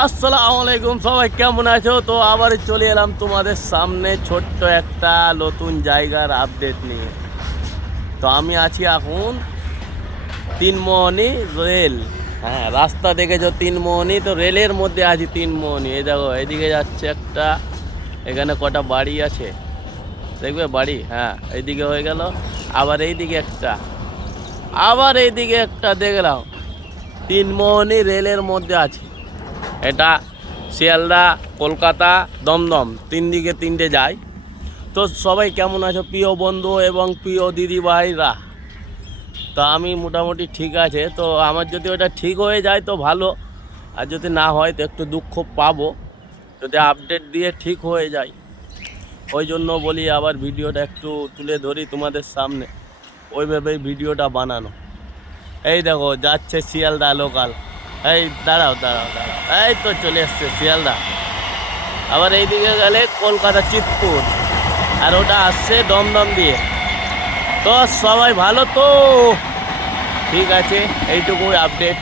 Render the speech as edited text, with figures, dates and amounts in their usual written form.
আসসালামু আলাইকুম, সবাই কেমন আছো? তো আবার চলে এলাম তোমাদের সামনে ছোট্ট একটা নতুন জায়গার আপডেট নিয়ে। তো আমি আছি এখন তিনমোহনী রেল। হ্যাঁ, রাস্তা দেখেছো তিনমোহনী, তো রেলের মধ্যে আছি তিনমোহনী। এই দেখো, এদিকে যাচ্ছে একটা, এখানে কটা বাড়ি আছে দেখবে বাড়ি। হ্যাঁ, এইদিকে হয়ে গেল, আবার এইদিকে একটা, আবার এইদিকে একটা দেখলাম। তিনমোহনী রেলের মধ্যে আছে এটা। শিয়ালদা, কলকাতা, দমদম, তিন দিকে তিনটে যায়। তো সবাই কেমন আছো প্রিয় বন্ধু এবং প্রিয় দিদি ভাইরা? তা আমি মোটামুটি ঠিক আছে। তো আমার যদি ওটা ঠিক হয়ে যায় তো ভালো, আর যদি না হয় তো একটু দুঃখ পাবো। যদি আপডেট দিয়ে ঠিক হয়ে যায়, ওই জন্য বলি আবার ভিডিওটা একটু তুলে ধরি তোমাদের সামনে, ওইভাবেই ভিডিওটা বানানো। এই দেখো যাচ্ছে শিয়ালদা লোকাল। এই দাঁড়াও দাঁড়াও দাঁড়াও, এই তো চলে এসছে শিয়ালদা। আবার এইদিকে গেলে কলকাতা চিতপুর, আর ওটা আসছে দমদম দিয়ে। তো সবাই ভালো তো? ঠিক আছে, এইটুকুই আপডেট।